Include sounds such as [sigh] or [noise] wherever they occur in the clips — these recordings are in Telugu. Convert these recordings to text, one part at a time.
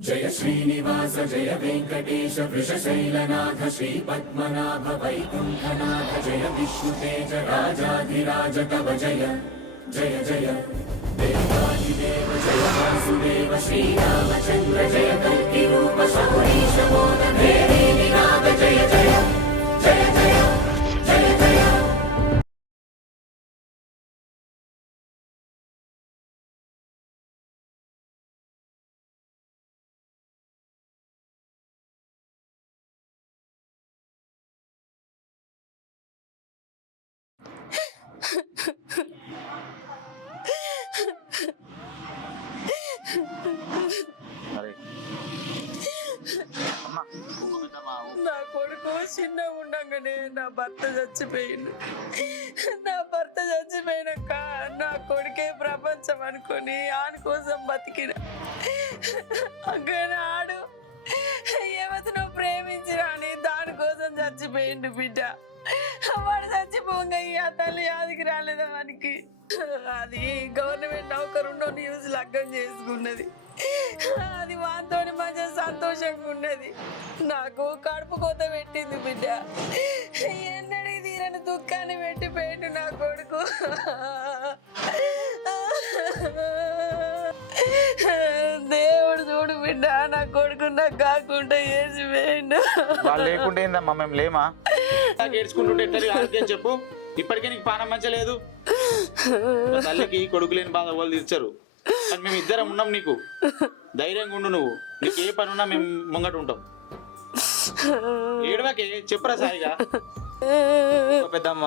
जय श्रीनिवास, जय वेङ्कटेश वृषशैलनाथ, श्रीपद्मनाभ, वैकुण्ठनाथ, जय विष्णुतेज राजाधिराज, तव जय। जय जय। देवादिदेव, जय वासुदेव, श्रीरामचन्द्र, जय कल्किरूप शौरीश నా కొడుకు చిన్న ఉండగానే నా భర్త చచ్చిపోయిండు. నా భర్త చచ్చిపోయినాక నా కొడుకే ప్రపంచం అనుకొని ఆని కోసం బతికిన. కానీ ఆడు. ఏవతను ప్రేమించినా అని దానికోసం చచ్చిపోయిండు బిడ్డ. వాడు చచ్చిపోగా ఈ ఆ తల్లి యాదికి రాలేదా వానికి? అది గవర్నమెంట్ నౌకరుండో న్యూస్ లగ్గం చేసుకున్నది. అది వాంతో మంచిగా సంతోషంగా ఉన్నది. నాకు కడుపు కోత పెట్టింది బిడ్డ. ఎన్నడికి తీరని దుఃఖాన్ని పెట్టిపోయిండు నా కొడుకు. దేవుడు చూడు బిడ్డ నా కొడుకు నాకు కాకుండా వేసి వేయండు లేకుంటే ఏందమ్మా మేము లేమా? ఏడ్చుకుంటుంటే ఎట్లా ఆరోగ్యం చెప్పు. ఇప్పటికే నీకు పానం మంచి లేదు. తల్లికి కొడుకు లేని బాధ వాళ్ళు తీర్చరు. కానీ మేము ఇద్దరం ఉన్నాం నీకు. ధైర్యంగా ఉండు నువ్వు. నీకు ఏ పని ఉన్నా మేము ముంగట ఉంటాం. ఏడవకే చెప్పురా సాయిగా. పెద్దమ్మ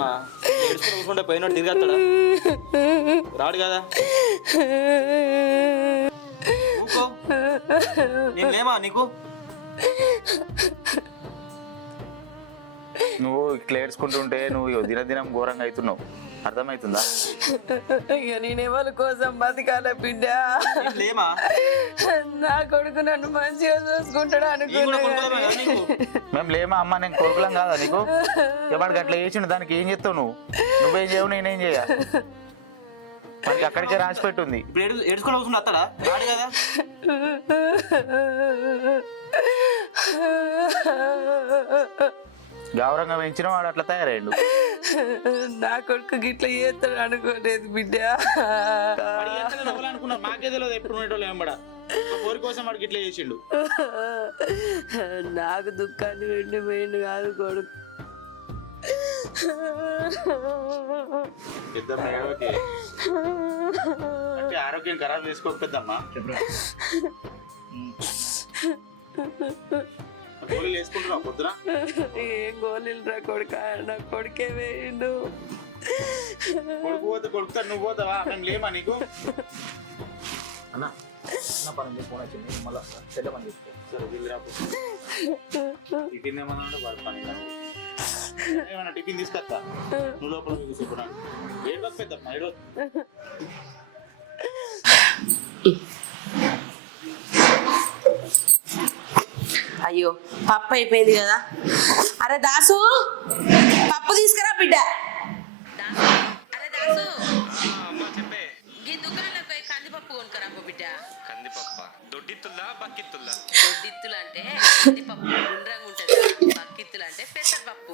ఏడుచుకుంటూ పైన పోయినట్టు తిరిగేస్తాడా? రాడు కదా? నేనేమా నీకు? ఇట్లా ఏడ్చుకుంటుంటే నువ్వు దినదినం ఘోరంగా అవుతున్నావు. అర్థమవుతుందా? ఇక నేను ఎవరి కోసం బతకాల బిడ్డ? లేమా? నా కొడుకు నన్ను మంచిగా చూసుకుంటాడు మేము లేమా అమ్మ నేను కొడుకులం కాదా నీకు? ఎవరికి అట్లా చేసిండు? దానికి ఏం చేస్తావు నువ్వు? నువ్వేం చేయవు నేనేం చేయ? మనకి అక్కడికే రాసి పెట్టుంది. రాడు కదా? [laughs] గౌరవంగా పెంచిన వాడు అట్లా తయారయ్యాడు. నా కొడుకు గిట్ల చేస్తాడు అనుకోలేదు బిడ్డ. వాడు నవ్వాలనుకున్నారు. మాకే తెలియదు ఎప్పుడు ఉండేటోళ్ళు ఏమంబడ కోరి కోసం వాడికి ఇట్లా చేసిండు. నాకు దుఃఖాన్ని వెండి పోయిండు కాదు కొడుకు. పెద్ద అంటే ఆరోగ్యం ఖరాబ్ చేసుకోక పెద్దమ్మా [laughs] గోళీలు వేసుకుంటున్నావు పొద్దున? ఏం గోళీలు రా కొడుక నా కొడుకే వేయండు. కొడుకు పోతే కొడుకుతాడు నువ్వు పోతావా? మేము లేమా నీకు? అన్న నా పని ఫోన్ వచ్చింది మళ్ళీ చెల్లమని చెప్పుకో సరే వీళ్ళు రాపు టిఫిన్ ఏమన్నా ఉంటే వాడి పని. ఏమన్నా టిఫిన్ తీసుకొస్తా? నువ్వు లోపల కూర్చున్నా ఏడు పెద్దమ్మా ఏడు అయ్యో పప్పు అయిపోయింది కదా. అరే దాసు పప్పు తీసుకురా బిడ్డ. అరే దాసు. ఈ దుకాణంలో పోయి కందిపప్పు కొనుక్కరా అమ్మ బిడ్డ. కందిపప్ప? దొడ్డిత్తుల్లా బక్కిత్తుల్లా? దొడ్డిత్తులు అంటే కందిపప్పు గుండ్రంగా ఉంటుంది బక్కిత్తులు అంటే పెసరపప్పు.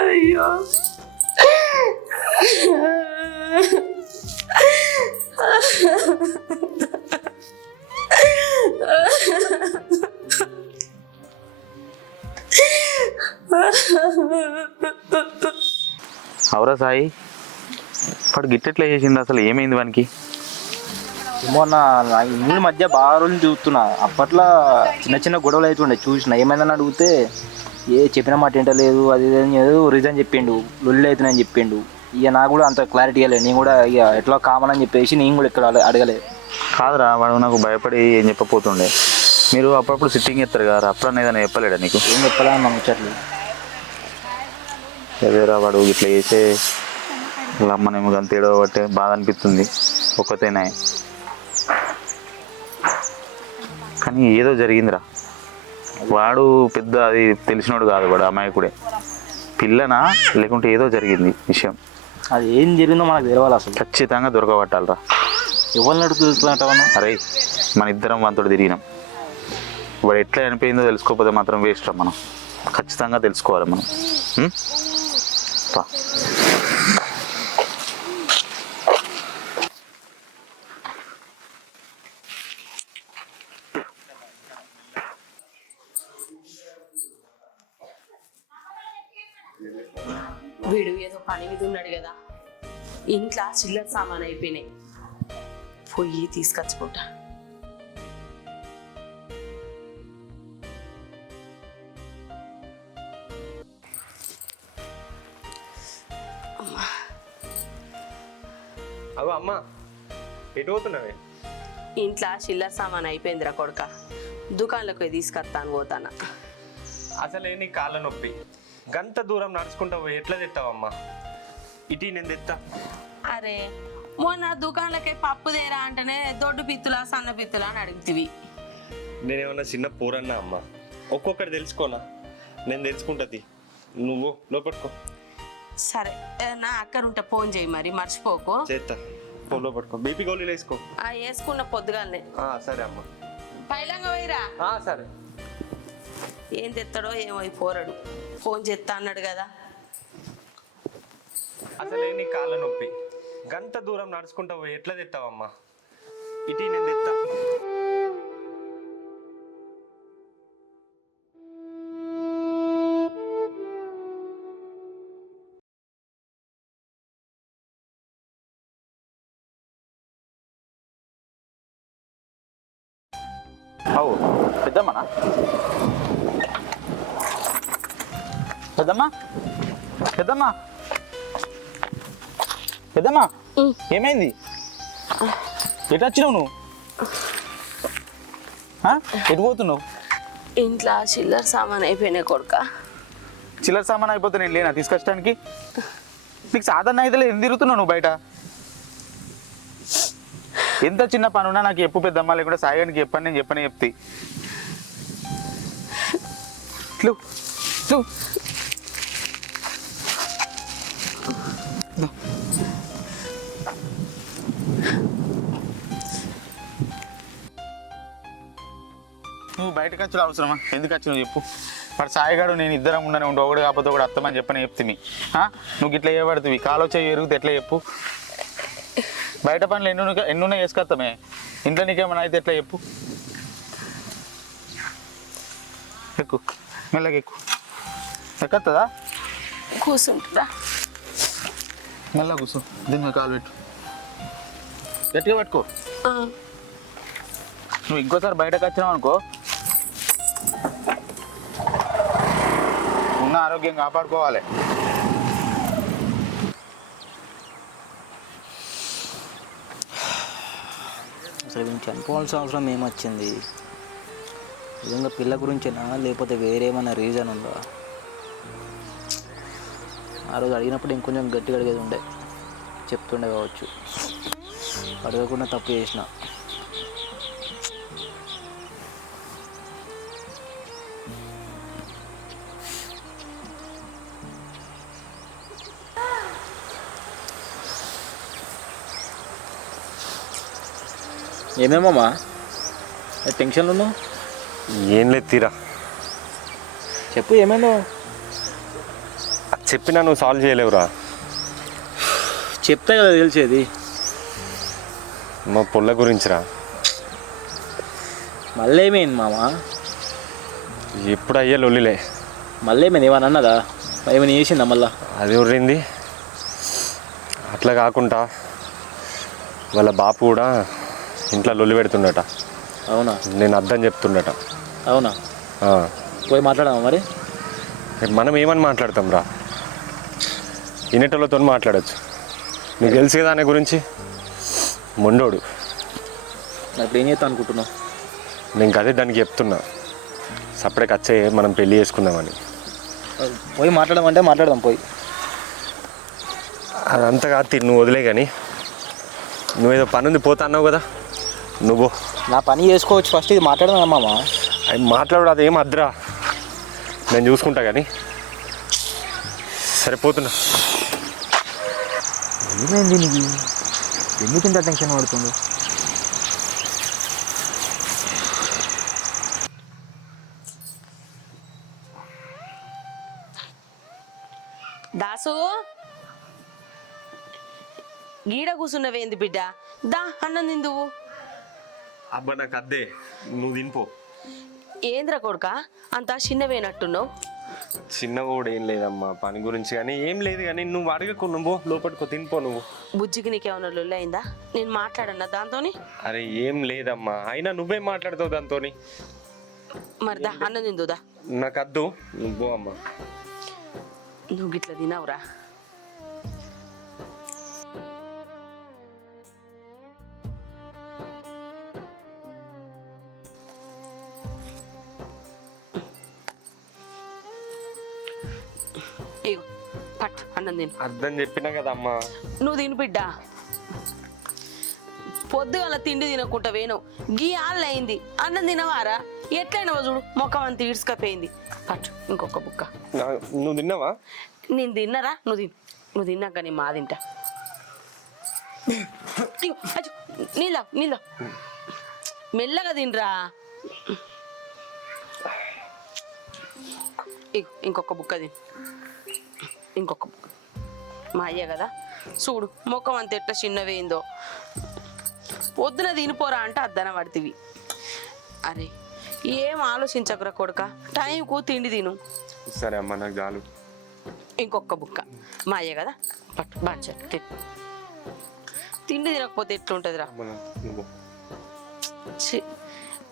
అయ్యో. అవురా సాయి వాడు గిట్టెట్లా చేసింది అసలు ఏమైంది వానికి? మొన్న ఇన్ని మధ్య బాగా రోజులు చూస్తున్నా అప్పట్లో చిన్న చిన్న గొడవలు అవుతుండే చూసిన. ఏమైందని అడిగితే ఏ చెప్పిన మాట ఏంటలేదు అది అని ఏదో రీజన్ చెప్పిండు. లొల్లి అవుతుందని చెప్పిండు. ఇక నాకు కూడా అంత క్లారిటీ లేదు. నేను కూడా ఇక ఎట్లా కామన్ అని చెప్పేసి నేను కూడా ఇక్కడ అడగ- అడగలేదు కాదురా వాడు నాకు భయపడి ఏం చెప్పపోతుండే మీరు అప్పుడప్పుడు సిట్టింగ్ ఎత్తారు కదా అప్పుడు ఏదైనా చెప్పలేడా నీకు? ఏం చెప్పాలని నాకు ముచ్చట్లు. అదేరా వాడు ఇట్లా చేసే వాళ్ళ అమ్మనేమో గంత ఏడవ బట్టే బాధ అనిపిస్తుంది. ఒక్కతేనే. కానీ ఏదో జరిగిందిరా. వాడు పెద్ద అది తెలిసినోడు కాదు వాడు అమాయకుడే. పిల్లనా లేకుంటే ఏదో జరిగింది విషయం. అది ఏం జరిగిందో మనకు తెలవాలి అసలు. ఖచ్చితంగా దొరకబట్టాలరా. ఎవరిని అడుగుతుంటావన్నా అరే మన ఇద్దరం వంతుడు తిరిగినాం. వాడు ఎట్లా చనిపోయిందో తెలుసుకోకపోతే మాత్రం వేస్ట్ రా మనం. ఖచ్చితంగా తెలుసుకోవాలి మనం? పా. ఇంట్లో చిల్లర సామాన్ అయిపోయినాయి. పోయి తీసుకొచ్చుకుంటా. అగో అమ్మ ఎటు పోతున్నావే? ఇంట్లో చిల్లర సామాన్ అయిపోయిందిరా కొడుక. దుకాణంలోకి పోయి తీసుకొస్తాను పోతానా. అసలే నీ కాళ్ళ నొప్పి. గంత దూరం నడుచుకుంటా పోయి ఎట్లా తెస్తావమ్మా ఇటీ నేను తెస్తా అరే మొన్న దుకాణంలోకి పప్పు తేరా అంటేనే దొడ్డు పిత్తులా సన్న పిత్తులా అని అడుగుతివి. నేనేమన్నా చిన్న పూరన్నా అమ్మ? ఒక్కొక్కటి తెలుసుకోనా? నేను తెలుసుకుంటది నువ్వు లోపట్టుకో సరే నా అక్కడ ఉంటే ఫోన్ చేయి మరి మర్చిపోకు. చేస్తా పో లోపట్టుకో బీపీ గోళీలు వేసుకో. ఆ వేసుకున్న పొద్దుగానే ఆ, సరే అమ్మ. పైలంగా ఆ, సరే. ఏం తెస్తాడో ఏమో పోరడు. ఫోన్ చేస్తా అన్నాడు కదా. అసలే నీ కాళ్ళ నొప్పి. గంత దూరం నడుచుకుంటా పోయి ఎట్లా తెస్తావమ్మా ఇటీ నేను తెస్తా అవు పెద్దమ్మనా? పెద్దమ్మా? పెద్దమ్మా? పెద్దమ్మా ఏమైంది? ఎటు వచ్చినావు నువ్వు? ఎటు పోతున్నావు? ఇంట్లో చిల్లర సామాన్ అయిపోయినాయి కొడుక. చిల్లర సామాన్ అయిపోతే నేను లేనా తీసుకొచ్చడానికి? నీకు సాధారణ అయితే ఎందుకు తిరుగుతున్నావు నువ్వు బయట? ఎంత చిన్న పని ఉన్నా నాకు ఎప్పు పెద్దమ్మ లేకుండా సాయిగానికి చెప్పని నేను చెప్పని చెప్తే. నువ్వు బయటకు వచ్చి అవసరమా? ఎందుకు వచ్చి నువ్వు చెప్పు. వాడు సాయిగాడు నేను ఇద్దరం ఉండని ఉండు ఒకడు కాకపోతే ఒకడు అత్తమని చెప్పని చెప్తుంది నువ్వు ఇట్లా చేయబడుతుంది కాలోచే ఎరుగుతే ఎట్లా చెప్పు. బయట పనులు ఎన్ను ఎన్నున్నా చేసుకొస్తామే ఇంట్లో నీకేమైనా అయితే ఎట్లా చెప్పు. ఎక్కు. మెల్లగా ఎక్కు. ఎక్కత్తదా? కూర్చుంటుందా మెల్లగా కూర్చో దీని కాలు పెట్టు. గట్టిగా పట్టుకో. నువ్వు ఇంకోసారి బయటకు వచ్చినావు అనుకో ఆరోగ్యం కాపాడుకోవాలి. అసలు వీళ్ళు చనిపోవాల్సిన అవసరం ఏమొచ్చింది? నిజంగా పిల్ల గురించేనా? లేకపోతే వేరేమైనా రీజన్ ఉందా? ఆ రోజు అడిగినప్పుడు ఇంకొంచెం గట్టిగా అడిగేది ఉండే. చెప్తుండే కావచ్చు. అడగకుండా తప్పు చేసిన. ఏమేమమ్మా టెన్షన్లు ఉన్నావు? ఏం లేదు తీరా. చెప్పు ఏమైందో? అది చెప్పినా నువ్వు సాల్వ్ చేయలేవురా. చెప్తే కదా తెలిసేది. మా పొల్ల గురించిరా. మళ్ళీ ఏమైంది మామ? ఎప్పుడు అయ్యే లొల్లిలే. మళ్ళీ ఏమైంది ఏమన్నా అన్నదా? ఏమైనా చేసిందా మళ్ళా? అది ఉర్రింది అట్లా కాకుండా వాళ్ళ బాపు కూడా ఇంట్లో లొల్లి పెడుతుండట. అవునా? నేను అర్థం చెప్తుండట. అవునా? ఆ. పోయి మాట్లాడమా మరి? మనం ఏమని మాట్లాడతాం రా? ఇనేటోళ్ళతో మాట్లాడచ్చు. నీకు తెలుసు కదా దాని గురించి? మొండోడు. మరి ఇప్పుడు ఏం చేస్తా అనుకుంటున్నావు? నేను అదే దానికి చెప్తున్నా. సపరేట్ వచ్చే మనం పెళ్ళి చేసుకుందామని. పోయి మాట్లాడమంటే మాట్లాడదాం పోయి. అదంతా కాదు తీ, నువ్వు వదిలే కానీ నువ్వేదో పని ఉంది పోతా అన్నావు కదా? నువ్వు? నా పని చేసుకోవచ్చు. ఫస్ట్ ఇది మాట్లాడదాం మామ అవి మాట్లాడు అదేం అద్దురా నేను చూసుకుంటా కానీ సరే పోతున్నా ఏమైంది నీకు ఎందుకు ఇంత టెన్షన్ పడుతుందో దాసు? గీడ కూసున్నవేంది బిడ్డ? దా అన్నం తిందువు. అబ్బా నాకు అద్దే. నువ్వు తినిపో. ఏంద్ర కొడుక? అంతా చిన్నవేనట్టున్నావు. చిన్న కూడా ఏం లేదమ్మా పని గురించి కానీ ఏం లేదు కానీ నువ్వు అడగకు నువ్వు లోపలికో తినిపో నువ్వు. బుజ్జికి నీకేమన్నా లొల్లి అయిందా నేను మాట్లాడన్నా దాంతోని? అరే ఏం లేదమ్మా. అయినా నువ్వే మాట్లాడుతావు దాంతోని. మరి దా అన్నం తిందుదా? నాకు అద్దు. నువ్వు అమ్మా. నువ్వు గిట్ల తినవురా. అన్నం తిను అర్థం చెప్పినా కదమ్మా. నువ్వు తిను బిడ్డ. పొద్దుగల తిండి తినకుండా వేను గీ ఆళ్ళు అయింది. అన్నం తినవారా? ఎట్లయినా చూడు మొఖం అంత ఈడ్చుకపోయింది పట్టు ఇంకొక బుక్క. నా- నువ్వు తిన్నావా? నేను తిన్నరా? నువ్వు తిను. నువ్వు తిన్నాక నేను మా తింటా. ఇగో, అచ్చు, నీళ్ళ నీళ్ళ మెల్లగా తినరా? ఇగో ఇంకొక బుక్క తిను. ఇంకొక బుక్క. మా అయ్య కదా. చూడు ముఖం అంత ఎట్లా చిన్నవేందో పొద్దున తినిపోరా అంటే అద్దన పడుతుంది అరే ఏం ఆలోచించకురా కొడుక? టైంకు తిండి తిను. సరే అమ్మా నాకు చాలు. ఇంకొక బుక్క. మా అయ్య కదా? పట్టు బాగా తిండి తినకపోతే ఎట్లుంటుందిరా.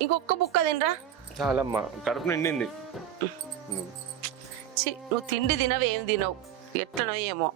ఇంకొక బుక్క తినరా? చాలమ్మా కడుపు నిండింది. నువ్వు తిండి తినవు ఏం తినవు. ఎట్లనో ఏమో.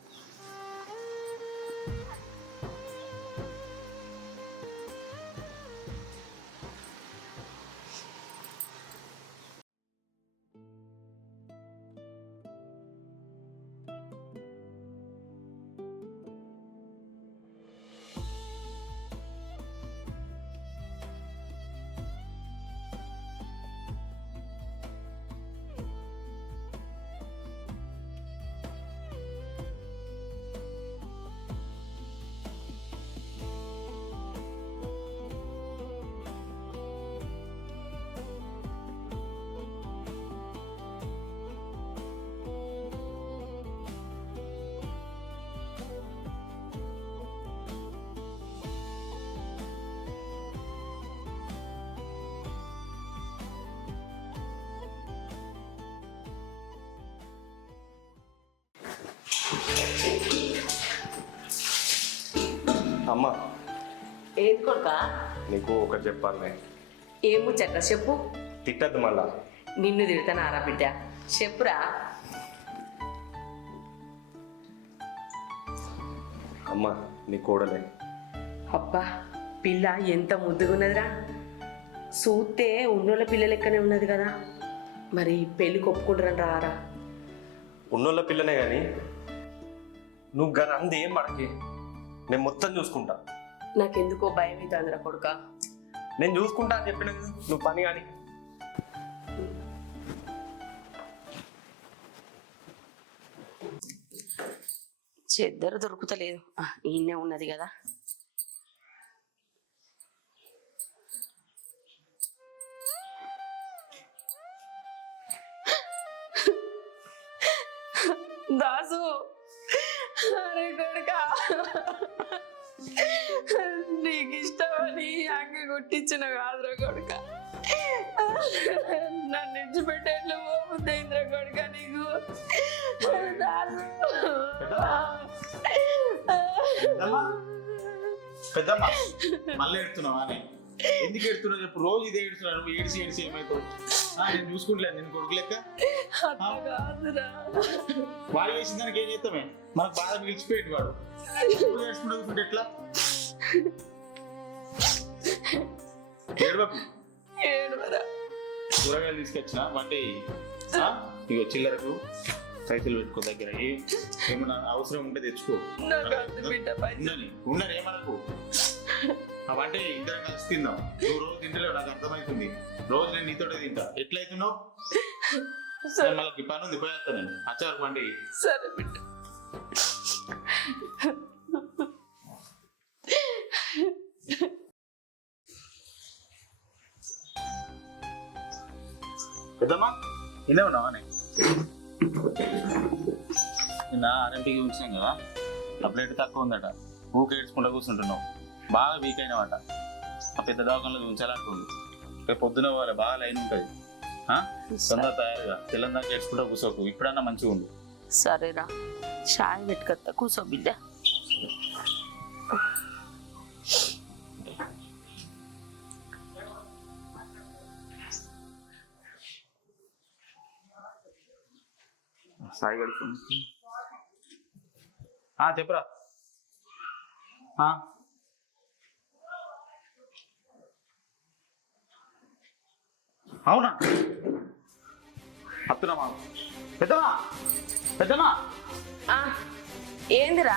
అమ్మా. ఏది కొడుకా? నీకు ఒకటి చెప్పాలి ఏం ముచ్చట్రా చెప్పు. తిట్టద్దు మళ్ళా. నిన్ను తిడతానారా బిడ్డ. చెప్పురా. అమ్మా నీ కోడలే. అబ్బా పిల్ల ఎంత ముద్దుగున్నదిరా. చూస్తే ఉన్నోళ్ళ పిల్ల లెక్కనే ఉన్నది కదా. మరి పెళ్ళికి ఒప్పుకుంటారని రారా. ఉన్నోళ్ళ పిల్లనే కానీ నువ్వు గని అంది ఏం పడకే నేను మొత్తం చూసుకుంటా. నాకెందుకో భయం అవుతుందిరా కొడుక. నేను చూసుకుంటా అని చెప్పిన నువ్వు పని కానీ. చెద్దరు దొరుకుతలేదు. ఈయనే ఉన్నది కదా. దాసు! అరే కొడుక. నీకు ఇష్టమని అంగి కొట్టించిన కాదురా కొడుక. నన్ను ఇచ్చిపెట్టేట్లు ఇంద్ర కొడుక నీకు. దాసు పెద్దమ్మ. మళ్ళీ ఎడుతున్నావా అని. ఎందుకు ఎడుతున్నావు చెప్పు. రోజు ఇదే ఎడుతున్నాను ఏడిసి ఏడిసి ఏమవుతావు నేను చూసుకుంటలేదు నేను కొడుకు లెక్క వాడు వేసిన దానికి ఏం చేస్తామే మనకు బాధ మిగిలిచిపోయేటి వాడు. కూర్చుంటే ఎట్లా? ఏడవకు. కూరగాయలు తీసుకొచ్చిన వంట ఇగో చిల్లరకు సైకిల్ పెట్టుకో దగ్గర. ఏమన్నా అవసరం ఉంటే తెచ్చుకో. ఉండని ఉండని ఏమనకు ఆ వంట ఇద్దరం కలిసి తిందాం. నువ్వు రోజు తింటలేవు నాకు అర్థమవుతుంది. రోజు నేను నీతోటే తింటా. ఎట్లయితున్నావు? నేను మళ్ళీ పని ఉంది పోయేస్తా నేను. పండి వరకు మండి సరే బిడ్డ పెద్దమ్మా ఇదే ఉన్నావా నిన్న ఆర్ఎంపీకి ఉంచినాం కదా టబ్లెట్ తక్కువ ఉందట. ఊకే ఏడ్చుకుంటా కూర్చుంటున్నావు బాగా వీక్ అయినవట. ఆ పెద్ద దవాఖానలో ఉంచాలనుకుంది. రేపు పొద్దున పోవాలి బాగా లైన్ ఉంటుంది. తొందర తయారుగా. తెల్లందాకా ఏడ్చుకుంటూ కూర్చోకు. ఇప్పుడన్నా మంచిగా ఉండు. సరేరా. చాయ్ పెట్టుకొత్తా. కూర్చో బిడ్డ. సాయి గడి ఫోన్ ఆ, చెప్పురా. అవునా? అత్తునమ్మా పెద్దమా పెద్దమా ఆ, ఏందిరా?